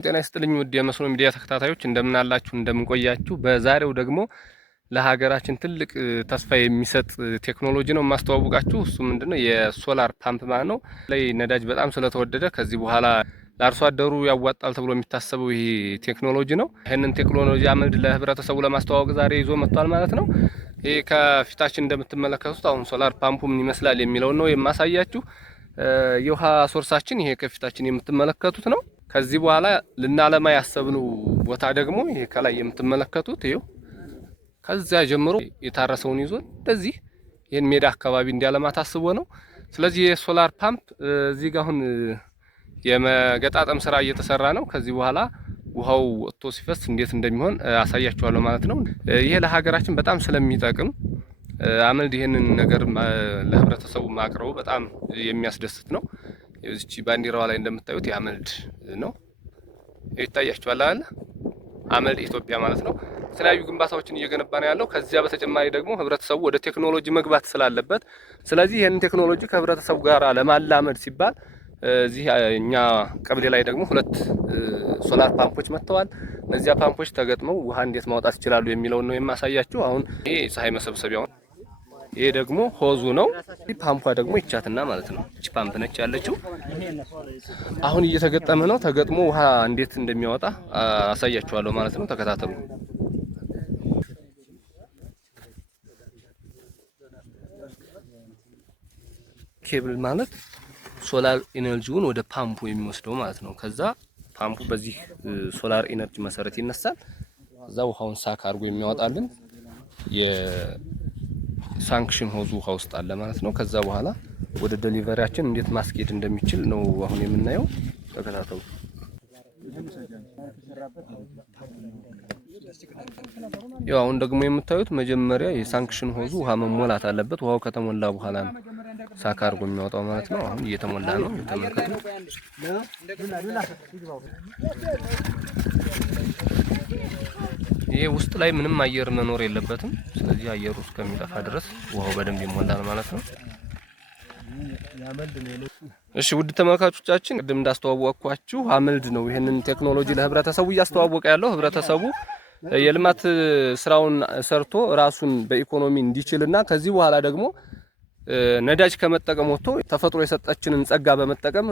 ጤና ይስጥልኝ ውድ የመስኖ ሚዲያ ተከታታዮች እንደምን አላችሁ እንደምን ቆያችሁ። በዛሬው ደግሞ ለሀገራችን ትልቅ ተስፋ የሚሰጥ ቴክኖሎጂ ነው ማስተዋወቃችሁ። እሱ ምንድነው የሶላር ፓምፕ ማለት ነው። ላይ ነዳጅ በጣም ስለተወደደ ከዚህ በኋላ ለአርሶ አደሩ ያዋጣል ተብሎ የሚታሰበው ይሄ ቴክኖሎጂ ነው። ይሄንን ቴክኖሎጂ አመድ ለህብረተሰቡ ለማስተዋወቅ ዛሬ ይዞ መጥቷል ማለት ነው። ይሄ ከፊታችን እንደምትመለከቱት አሁን ሶላር ፓምፑ ምን ይመስላል የሚለው ነው የማሳያችሁ። የውሃ ሶርሳችን ይሄ ከፊታችን የምትመለከቱት ነው። ከዚህ በኋላ ልናለማ ያሰብነው ቦታ ደግሞ ይሄ ከላይ የምትመለከቱት ይሄው ከዛ ጀምሮ የታረሰውን ይዞ እንደዚህ ይሄን ሜዳ አካባቢ እንዲያለማ ታስቦ ነው። ስለዚህ የሶላር ፓምፕ እዚህ ጋር አሁን የመገጣጠም ስራ እየተሰራ ነው። ከዚህ በኋላ ውሃው ወጥቶ ሲፈስ እንዴት እንደሚሆን አሳያችኋለሁ ማለት ነው። ይሄ ለሀገራችን በጣም ስለሚጠቅም አመልድ ይሄንን ነገር ለህብረተሰቡ ማቅረቡ በጣም የሚያስደስት ነው። እዚች ባንዲራዋ ላይ እንደምታዩት የአመልድ ነው ይታያችኋል አይደል? አመልድ ኢትዮጵያ ማለት ነው። የተለያዩ ግንባታዎችን እየገነባ ነው ያለው። ከዚያ በተጨማሪ ደግሞ ህብረተሰቡ ወደ ቴክኖሎጂ መግባት ስላለበት ስለዚህ ይሄንን ቴክኖሎጂ ከህብረተሰቡ ጋር ለማላመድ ሲባል እዚህ እኛ ቀበሌ ላይ ደግሞ ሁለት ሶላር ፓምፖች መጥተዋል። እነዚያ ፓምፖች ተገጥመው ውሃ እንዴት ማውጣት ይችላሉ የሚለውን ነው የማሳያችሁ። አሁን ይሄ ፀሐይ መሰብሰቢያው፣ ይሄ ደግሞ ሆዙ ነው። ፓምፓ ደግሞ ይቻትና ማለት ነው። እቺ ፓምፕ ነች ያለችው። አሁን እየተገጠመ ነው። ተገጥሞ ውሃ እንዴት እንደሚያወጣ አሳያችኋለሁ ማለት ነው። ተከታተሉ። ኬብል ማለት ሶላር ኢነርጂውን ወደ ፓምፑ የሚወስደው ማለት ነው። ከዛ ፓምፑ በዚህ ሶላር ኢነርጂ መሰረት ይነሳል። ከዛ ውሃውን ሳክ አድርጎ የሚያወጣልን የሳንክሽን ሆዙ ውሃ ውስጥ አለ ማለት ነው። ከዛ በኋላ ወደ ዴሊቨሪያችን እንዴት ማስኬድ እንደሚችል ነው አሁን የምናየው። ተከታተሉ። ያው አሁን ደግሞ የምታዩት መጀመሪያ የሳንክሽን ሆዙ ውሃ መሞላት አለበት። ውሃው ከተሞላ በኋላ ነው ሳክ አድርጎ የሚያወጣው ማለት ነው። አሁን እየተሞላ ነው፣ ተመልከቱ። ይሄ ውስጥ ላይ ምንም አየር መኖር የለበትም። ስለዚህ አየሩ እስከሚጠፋ ድረስ ውሃው በደንብ ይሞላል ማለት ነው። እሺ ውድ ተመልካቾቻችን ቅድም እንዳስተዋወቅኳችሁ አመልድ ነው ይሄንን ቴክኖሎጂ ለህብረተሰቡ እያስተዋወቀ ያለው። ህብረተሰቡ የልማት ስራውን ሰርቶ ራሱን በኢኮኖሚ እንዲችልና ከዚህ በኋላ ደግሞ ነዳጅ ከመጠቀም ወጥቶ ተፈጥሮ የሰጠችንን ጸጋ በመጠቀም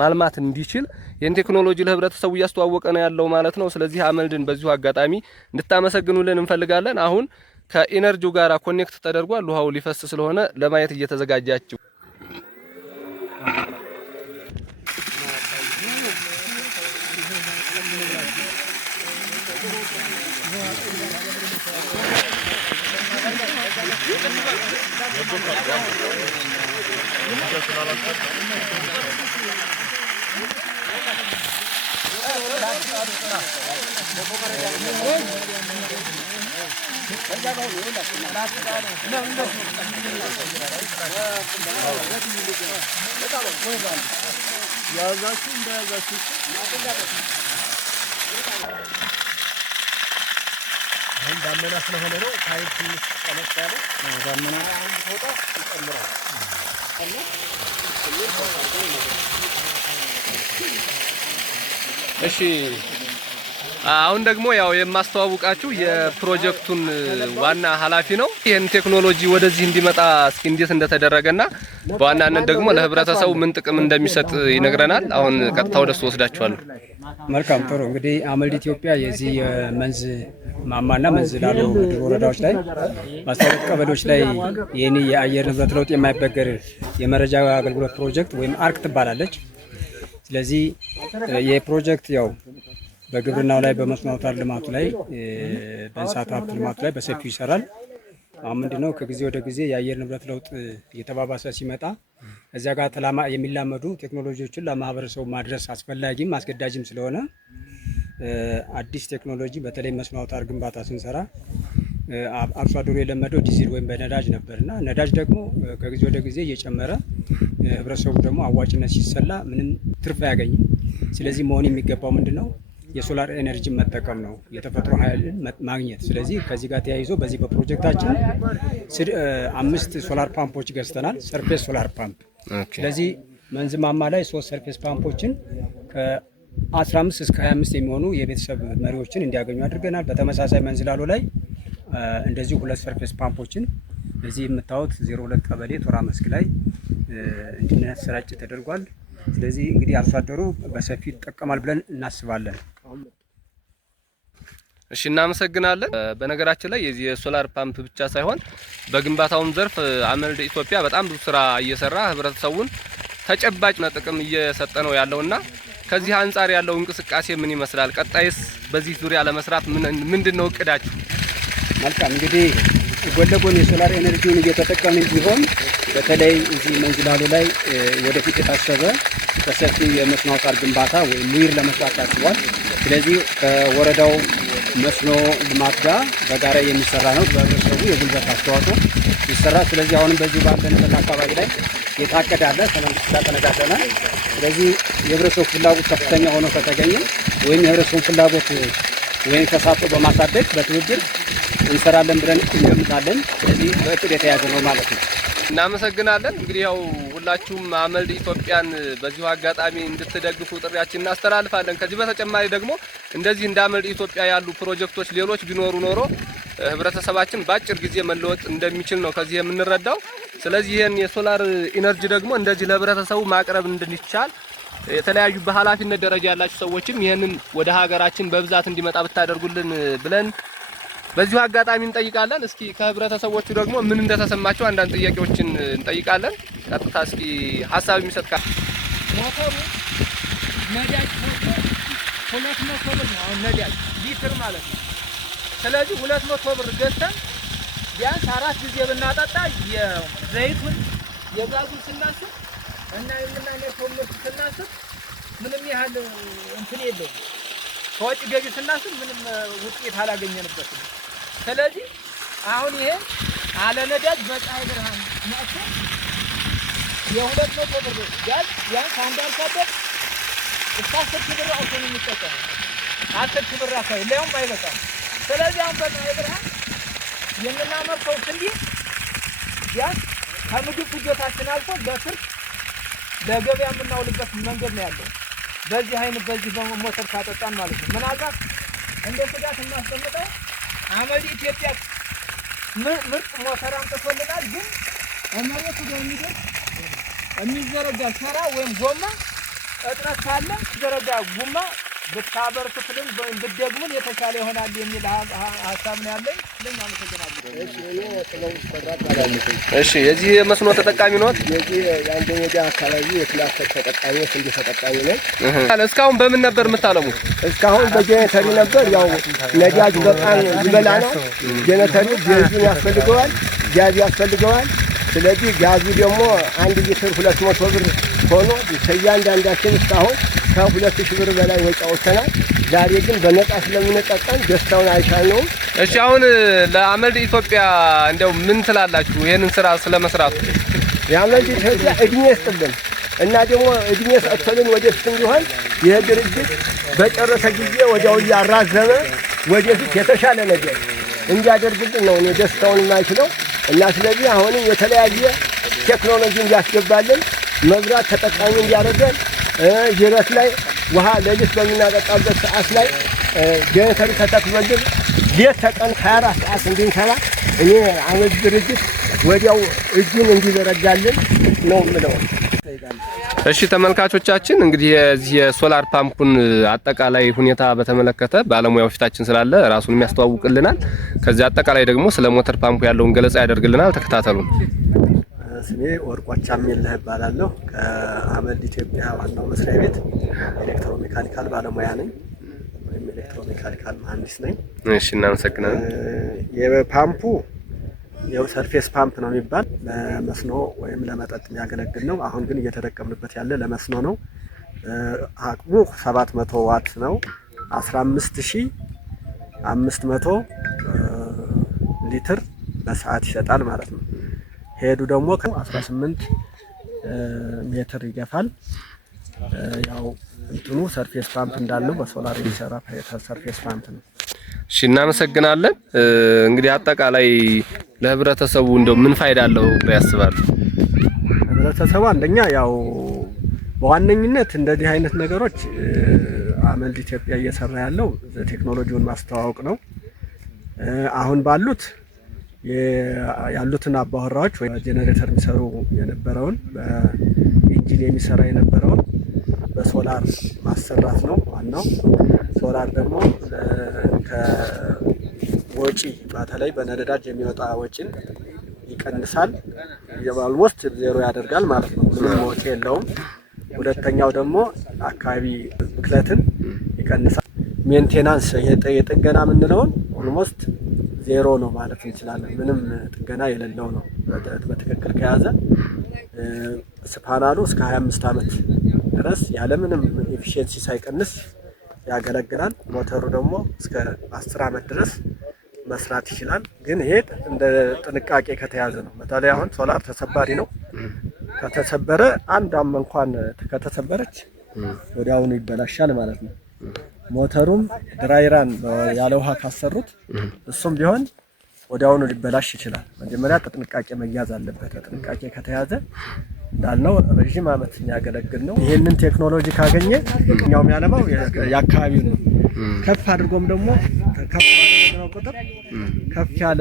ማልማት እንዲችል ይሄን ቴክኖሎጂ ለህብረተሰቡ እያስተዋወቀ ነው ያለው ማለት ነው። ስለዚህ አመልድን በዚሁ አጋጣሚ እንድታመሰግኑልን እንፈልጋለን። አሁን ከኢነርጂው ጋር ኮኔክት ተደርጓል። ውሃው ሊፈስ ስለሆነ ለማየት እየተዘጋጃችሁ ዳመና ስለሆነ ነው ታይት ትንሽ ቀነስ ያለ ዳመና አሁን ተወጣ ይጨምራል። እሺ አሁን ደግሞ ያው የማስተዋወቃችሁ የፕሮጀክቱን ዋና ኃላፊ ነው። ይሄን ቴክኖሎጂ ወደዚህ እንዲመጣ እስኪ እንዴት እንደተደረገና በዋናነት ደግሞ ለህብረተሰቡ ምን ጥቅም እንደሚሰጥ ይነግረናል። አሁን ቀጥታ ወደሱ ወስዳችኋለሁ። መልካም ጥሩ። እንግዲህ አመልድ ኢትዮጵያ የዚህ የመንዝ ማማና መንዝ ላሉ ምድር ወረዳዎች ላይ ማስተዋወቅ ቀበሌዎች ላይ የኔ የአየር ንብረት ለውጥ የማይበገር የመረጃ አገልግሎት ፕሮጀክት ወይም አርክ ትባላለች። ስለዚህ የፕሮጀክት ያው በግብርናው ላይ በመስኖ አውታር ልማቱ ላይ በእንስሳት ሀብት ልማቱ ላይ በሰፊው ይሰራል። አሁን ምንድነው ከጊዜ ወደ ጊዜ የአየር ንብረት ለውጥ እየተባባሰ ሲመጣ እዚያ ጋር የሚላመዱ ቴክኖሎጂዎችን ለማህበረሰቡ ማድረስ አስፈላጊም አስገዳጅም ስለሆነ አዲስ ቴክኖሎጂ በተለይ መስኖ አውታር ግንባታ ስንሰራ አርሶ አደሩ የለመደው ዲዚል ወይም በነዳጅ ነበርና ነዳጅ ደግሞ ከጊዜ ወደ ጊዜ እየጨመረ ህብረተሰቡ ደግሞ አዋጭነት ሲሰላ ምንም ትርፍ አያገኝም። ስለዚህ መሆን የሚገባው ምንድነው የሶላር ኤነርጂ መጠቀም ነው፣ የተፈጥሮ ኃይልን ማግኘት። ስለዚህ ከዚህ ጋር ተያይዞ በዚህ በፕሮጀክታችን 5 ሶላር ፓምፖች ገዝተናል፣ ሰርፌስ ሶላር ፓምፕ። ስለዚህ መንዝ ማማ ላይ 3 ሰርፌስ ፓምፖችን 15 እስከ 25 የሚሆኑ የቤተሰብ መሪዎችን እንዲያገኙ አድርገናል። በተመሳሳይ መንዝላሎ ላይ እንደዚሁ 2 ሰርፌስ ፓምፖችን እዚህ የምታዩት 02 ቀበሌ ቶራ መስክ ላይ እንዲሰራጭ ተደርጓል። ስለዚህ እንግዲህ አርሶ አደሩ በሰፊው ይጠቀማል ብለን እናስባለን። እሺ እናመሰግናለን። በነገራችን ላይ የዚህ የሶላር ፓምፕ ብቻ ሳይሆን በግንባታውም ዘርፍ አመልድ ኢትዮጵያ በጣም ብዙ ስራ እየሰራ ህብረተሰቡን ተጨባጭ ጥቅም እየሰጠ ነው ያለውና ከዚህ አንፃር ያለው እንቅስቃሴ ምን ይመስላል? ቀጣይስ በዚህ ዙሪያ ለመስራት ምንድነው እቅዳችሁ? መልካም እንግዲህ ጎን ለጎን የሶላር ኤነርጂውን እየተጠቀምን ቢሆን በተለይ እዚህ መንዝላሎ ላይ ወደፊት የታሰበ በሰፊው የመስኖ አውታር ግንባታ ወይም ሙይር ለመስራት ታስቧል። ስለዚህ ከወረዳው መስኖ ልማት ጋር በጋራ የሚሰራ ነው። በህብረተሰቡ የጉልበት አስተዋጽኦ ይሰራል። ስለዚህ አሁንም በዚህ ባለንበት አካባቢ ላይ የታቀደ አለ፣ ከመንግስት ጋር ተነጋግረናል። ስለዚህ የህብረተሰቡ ፍላጎት ከፍተኛ ሆኖ ከተገኘ ወይም የህብረተሰቡ ፍላጎት ወይም ተሳትፎ በማሳደግ በትብብር እንሰራለን ብለን እንገምታለን። ስለዚህ በእቅድ የተያዘ ነው ማለት ነው። እናመሰግናለን። እንግዲህ ያው ሁላችሁም አመልድ ኢትዮጵያን በዚሁ አጋጣሚ እንድትደግፉ ጥሪያችንን እናስተላልፋለን። ከዚህ በተጨማሪ ደግሞ እንደዚህ እንደ አመልድ ኢትዮጵያ ያሉ ፕሮጀክቶች ሌሎች ቢኖሩ ኖሮ ህብረተሰባችን በአጭር ጊዜ መለወጥ እንደሚችል ነው ከዚህ የምንረዳው። ስለዚህ ይሄን የሶላር ኢነርጂ ደግሞ እንደዚህ ለህብረተሰቡ ማቅረብ እንድንቻል የተለያዩ በኃላፊነት ደረጃ ያላችሁ ሰዎችም ይሄንን ወደ ሀገራችን በብዛት እንዲመጣ ብታደርጉልን ብለን በዚሁ አጋጣሚ እንጠይቃለን። እስኪ ከህብረተሰቦቹ ደግሞ ምን እንደተሰማቸው አንዳንድ ጥያቄዎችን እንጠይቃለን። ቀጥታ እስኪ ሀሳብ የሚሰጥ ካለ ሞተሩ ነዳጅ ሞተር 200 ብር ነው አሁን ነዳጅ ሊትር ማለት ነው። ስለዚህ 200 ብር ገዝተን ቢያንስ 4 ጊዜ ብናጠጣ የዘይቱን የጋዙን ስናስብ እና የምናመርተው ምርት ስናስብ ምንም ያህል እንትን የለውም። ከወጪ ገቢ ስናስብ ምንም ውጤት አላገኘንበትም። ስለዚህ አሁን ይሄ አለ ነዳጅ በፀሐይ ብርሃን መጥቶ የ200 ብር ጋዝ ያን አንድ አርሶ አደር እስከ 10 ሺህ ብር አውጥቶ ነው የሚጠቀመው። 10 ሺህ ብር አካባቢ ሊያውም አይበቃም። ስለዚህ አሁን በፀሐይ ብርሃን የምናመርተው ስንዴ ቢያንስ ከምግብ ፍጆታችን አልፎ ለትርፍ ለገበያ የምናውልበት መንገድ ነው ያለው። በዚህ አይነት በዚህ በሞተር ካጠጣን ማለት ነው። ምናልባት እንደ ስጋት እናስቀምጠው አመልድ ኢትዮጵያ ምርጥ ሞተር አምጥቶልናል። ግን መሬቱ በሚደርስ የሚዘረጋ ሸራ ወይም ጎማ እጥረት ካለ ዘረጋ ጎማ ብታበርክቱልን ብትደግሙን የተሻለ ይሆናል የሚል ሀሳብ ነው ያለኝ። እሺ የዚህ መስኖ ተጠቃሚ ነው? የዚህ የአንደኛ አካባቢ የክላስተር ተጠቃሚ እንደ ተጠቃሚ ነው። እስካሁን በምን ነበር የምታለሙት? እስካሁን በጄኔተሪ ነበር። ያው ነዳጅ በጣም ይበላናል። ጄኔተሪ ቤንዚን ያስፈልገዋል፣ ጋዝ ያስፈልገዋል። ስለዚህ ጋዙ ደግሞ 1 ሊትር 200 ብር ሆኖ ከእያንዳንዳችን እስካሁን ከ2000 ብር በላይ ወጪ አውጥተናል። ዛሬ ግን በነጻ ስለምንጠቀም ደስታውን አይሻልነውም። እሺ አሁን ለአመልድ ኢትዮጵያ እንደው ምን ትላላችሁ ይሄንን ስራ ስለመስራቱ? የአመልድ ኢትዮጵያ እድሜ ይስጥልን እና ደግሞ እድሜ ሰጥቶልን ወደፊት እንዲሆን ይሄ ድርጅት በጨረሰ ጊዜ ወዲያው ያራዘመ ወደፊት የተሻለ ነገር እንዲያደርግልን ነው እኔ ደስታውን የማይችለው እና ስለዚህ አሁንም የተለያየ ቴክኖሎጂ እንዲያስገባልን መብራት ተጠቃሚ እንዲያደርገን ጅረት ላይ ውሃ ለሊት በምናጠጣበት ሰዓት ላይ ጄኔተር ተተክሎልን ሌት ተቀን 24 ሰዓት እንድንሰራ እኔ አመልድ ድርጅት ወዲያው እጁን እንዲዘረጋልን ነው የምለው። እሺ ተመልካቾቻችን እንግዲህ የዚህ የሶላር ፓምፑን አጠቃላይ ሁኔታ በተመለከተ ባለሙያው ፊታችን ስላለ ራሱን የሚያስተዋውቅልናል። ከዚህ አጠቃላይ ደግሞ ስለ ሞተር ፓምፑ ያለውን ገለጻ ያደርግልናል። ተከታተሉን። ስሜ ወርቆቻ ሚልህ እባላለሁ። ከአመልድ ኢትዮጵያ ዋናው መስሪያ ቤት ኤሌክትሮሜካኒካል ባለሙያ ነኝ ወይም ኤሌክትሮሜካኒካል መሐንዲስ ነኝ። እሺ እናመሰግናለን። የፓምፑ ያው ሰርፌስ ፓምፕ ነው የሚባል ለመስኖ ወይም ለመጠጥ የሚያገለግል ነው። አሁን ግን እየተጠቀምንበት ያለ ለመስኖ ነው። አቅሙ 700 ዋት ነው። 15500 ሊትር በሰዓት ይሰጣል ማለት ነው። ሄዱ ደግሞ ከ18 ሜትር ይገፋል። ያው እንትኑ ሰርፌስ ፓምፕ እንዳለው በሶላር የሚሰራ ሰርፌስ ፓምፕ ነው። እሺ እናመሰግናለን። እንግዲህ አጠቃላይ ለህብረተሰቡ እንደው ምን ፋይዳ አለው ያስባሉ? ህብረተሰቡ አንደኛ ያው በዋነኝነት እንደዚህ አይነት ነገሮች አመልድ ኢትዮጵያ እየሰራ ያለው ቴክኖሎጂውን ማስተዋወቅ ነው። አሁን ባሉት ያሉትን አባወራዎች ወይ ጄኔሬተር የሚሰሩ የነበረውን በኢንጂን የሚሰራ የነበረውን በሶላር ማሰራት ነው ዋናው። ሶላር ደግሞ ከወጪ በተለይ በነዳጅ የሚወጣ ወጪን ይቀንሳል፣ ኦልሞስት ዜሮ ያደርጋል ማለት ነው። ምንም ወጪ የለውም። ሁለተኛው ደግሞ አካባቢ ብክለትን ይቀንሳል። ሜንቴናንስ የጥገና የምንለውን ኦልሞስት ዜሮ ነው ማለት እንችላለን። ምንም ጥገና የሌለው ነው በትክክል ከያዘ። ስፓናሉ እስከ 25 ዓመት ድረስ ያለምንም ኤፊሺየንሲ ሳይቀንስ ያገለግላል። ሞተሩ ደግሞ እስከ 10 ዓመት ድረስ መስራት ይችላል። ግን ይሄ እንደ ጥንቃቄ ከተያዘ ነው። በተለይ አሁን ሶላር ተሰባሪ ነው። ከተሰበረ አንዷም እንኳን ከተሰበረች ወዲያውኑ ይበላሻል ማለት ነው። ሞተሩም ድራይራን ያለ ውሃ ካሰሩት እሱም ቢሆን ወዲያውኑ ሊበላሽ ይችላል። መጀመሪያ በጥንቃቄ መያዝ አለበት። በጥንቃቄ ከተያዘ እንዳልነው ረጅም ዓመት የሚያገለግል ነው። ይህንን ቴክኖሎጂ ካገኘ እኛውም ያለማው የአካባቢው ነው። ከፍ አድርጎም ደግሞ ከፍ ባደረገው ቁጥር ከፍ ያለ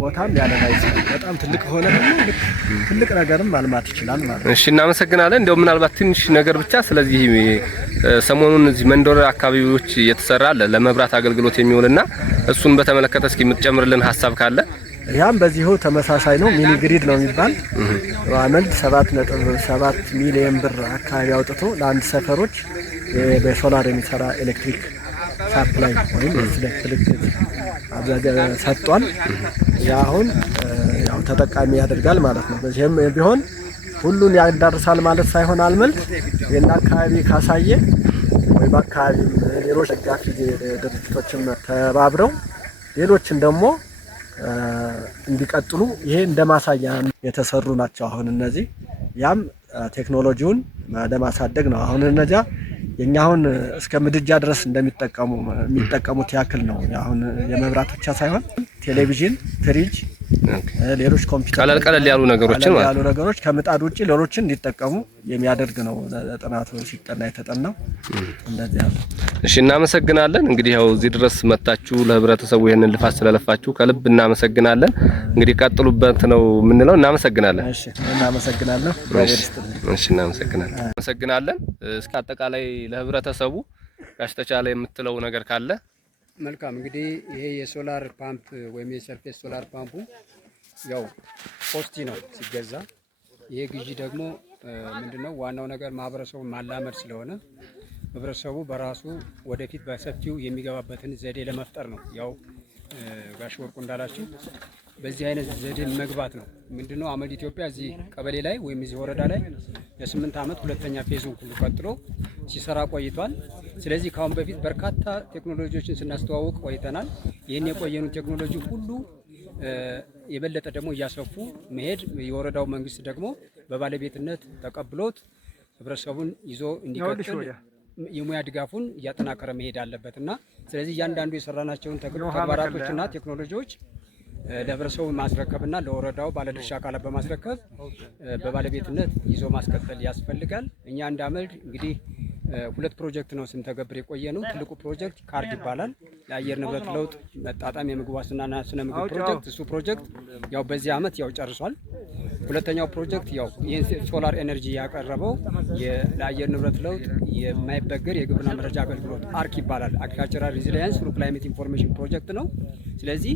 ቦታም ያለማ ይችላል። በጣም ትልቅ ሆነ ደግሞ ትልቅ ነገርም ማልማት ይችላል ማለት ነው። እሺ እናመሰግናለን። እንደው ምናልባት ትንሽ ነገር ብቻ ስለዚህ ሰሞኑን እዚህ መንዶር አካባቢዎች እየተሰራ ለመብራት አገልግሎት የሚውልና እሱን በተመለከተ እስኪ የምትጨምርልን ሀሳብ ካለ? ያም በዚሁ ተመሳሳይ ነው። ሚኒ ግሪድ ነው የሚባል አመልድ 7.7 ሚሊዮን ብር አካባቢ አውጥቶ ለአንድ ሰፈሮች በሶላር የሚሰራ ኤሌክትሪክ ሳፕላይ ወይም ኤሌክትሪክ ሰጥቷል። ያሁን ያው ተጠቃሚ ያደርጋል ማለት ነው። በዚህም ቢሆን ሁሉን ያዳርሳል ማለት ሳይሆን አልመልድ የና አካባቢ ካሳየ ወይ በአካባቢ ሌሎች ደጋፊ ድርጅቶችም ተባብረው ሌሎችን ደግሞ እንዲቀጥሉ ይሄ እንደማሳያ የተሰሩ ናቸው። አሁን እነዚህ ያም ቴክኖሎጂውን ለማሳደግ ነው። አሁን እነዚያ የኛ አሁን እስከ ምድጃ ድረስ የሚጠቀሙት ያክል ነው። አሁን የመብራት ብቻ ሳይሆን ቴሌቪዥን፣ ፍሪጅ፣ ሌሎች ኮምፒውተር ቀለል ያሉ ነገሮችን ማለት ያሉ ነገሮች ከምጣድ ውጪ ሌሎችን እንዲጠቀሙ የሚያደርግ ነው። ጥናቱ ሲጠና የተጠናው እንደዚህ ያለ። እሺ እናመሰግናለን። እንግዲህ ያው እዚህ ድረስ መጣችሁ ለህብረተሰቡ ይሄንን ልፋት ስለለፋችሁ ከልብ እናመሰግናለን። እንግዲህ ቀጥሉበት ነው የምንለው። እናመሰግናለን። እሺ እናመሰግናለን። እሺ እናመሰግናለን። እስከ አጠቃላይ ለህብረተሰቡ ጋሽ ተቻለ የምትለው ነገር ካለ? መልካም። እንግዲህ ይሄ የሶላር ፓምፕ ወይም የሰርፌስ ሶላር ፓምፑ ያው ኮስቲ ነው ሲገዛ። ይሄ ግዢ ደግሞ ምንድነው ዋናው ነገር ማህበረሰቡን ማላመድ ስለሆነ ህብረተሰቡ በራሱ ወደፊት በሰፊው የሚገባበትን ዘዴ ለመፍጠር ነው። ያው ጋሽ ወርቁ እንዳላችሁ በዚህ አይነት ዘዴ መግባት ነው። ምንድነው አመልድ ኢትዮጵያ እዚህ ቀበሌ ላይ ወይም እዚህ ወረዳ ላይ ለ8 ዓመት ሁለተኛ ፌዙን ሁሉ ቀጥሎ ሲሰራ ቆይቷል። ስለዚህ ካሁን በፊት በርካታ ቴክኖሎጂዎችን ስናስተዋውቅ ቆይተናል። ይህን የቆየኑ ቴክኖሎጂ ሁሉ የበለጠ ደግሞ እያሰፉ መሄድ የወረዳው መንግስት ደግሞ በባለቤትነት ተቀብሎት ህብረተሰቡን ይዞ እንዲቀጥል የሙያ ድጋፉን እያጠናከረ መሄድ አለበትና ስለዚህ እያንዳንዱ የሰራናቸውን ተግባራቶችና ቴክኖሎጂዎች ለህብረተሰቡ ማስረከብና ለወረዳው ባለድርሻ አካላት በማስረከብ በባለቤትነት ይዞ ማስቀጠል ያስፈልጋል። እኛ እንደ አመልድ እንግዲህ ሁለት ፕሮጀክት ነው ስንተገብር የቆየ ነው። ትልቁ ፕሮጀክት ካርድ ይባላል። ለአየር ንብረት ለውጥ መጣጣም የምግብ ዋስትናና ስነ ምግብ ፕሮጀክት። እሱ ፕሮጀክት ያው በዚህ አመት ያው ጨርሷል። ሁለተኛው ፕሮጀክት ያው ሶላር ኤነርጂ ያቀረበው ለአየር ንብረት ለውጥ የማይበገር የግብርና መረጃ አገልግሎት አርክ ይባላል። አግሪካልቸራል ሪዚሊየንስ ፎር ክላይሜት ኢንፎርሜሽን ፕሮጀክት ነው። ስለዚህ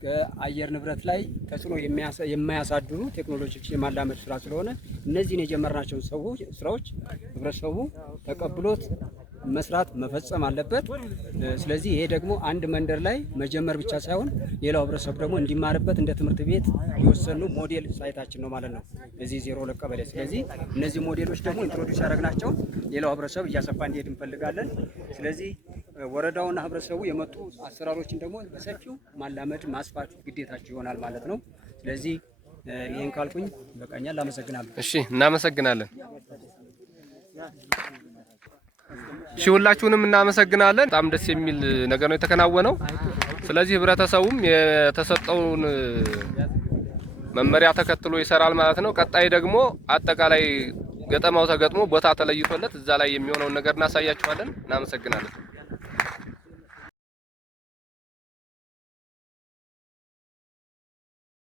ከአየር ንብረት ላይ ተጽዕኖ የማያሳድሩ ቴክኖሎጂዎች የማላመድ ስራ ስለሆነ እነዚህን የጀመርናቸውን ስራዎች ህብረተሰቡ ተቀብሎት መስራት መፈጸም አለበት። ስለዚህ ይሄ ደግሞ አንድ መንደር ላይ መጀመር ብቻ ሳይሆን ሌላው ህብረተሰብ ደግሞ እንዲማርበት እንደ ትምህርት ቤት የወሰኑ ሞዴል ሳይታችን ነው ማለት ነው እዚህ 02 ቀበሌ። ስለዚህ እነዚህ ሞዴሎች ደግሞ ኢንትሮዲዩስ ያደረግናቸው ሌላው ህብረተሰብ እያሰፋ እንዲሄድ እንፈልጋለን። ስለዚህ ወረዳውና ህብረተሰቡ የመጡ አሰራሮችን ደግሞ በሰፊው ማላመድ ማስፋት ግዴታቸው ይሆናል ማለት ነው። ስለዚህ ይሄን ካልኩኝ በቃኛል። አመሰግናለሁ። እሺ እናመሰግናለን። እሺ ሁላችሁንም እናመሰግናለን። በጣም ደስ የሚል ነገር ነው የተከናወነው። ስለዚህ ህብረተሰቡም የተሰጠውን መመሪያ ተከትሎ ይሰራል ማለት ነው። ቀጣይ ደግሞ አጠቃላይ ገጠማው ተገጥሞ ቦታ ተለይቶለት እዛ ላይ የሚሆነውን ነገር እናሳያችኋለን። እናመሰግናለን።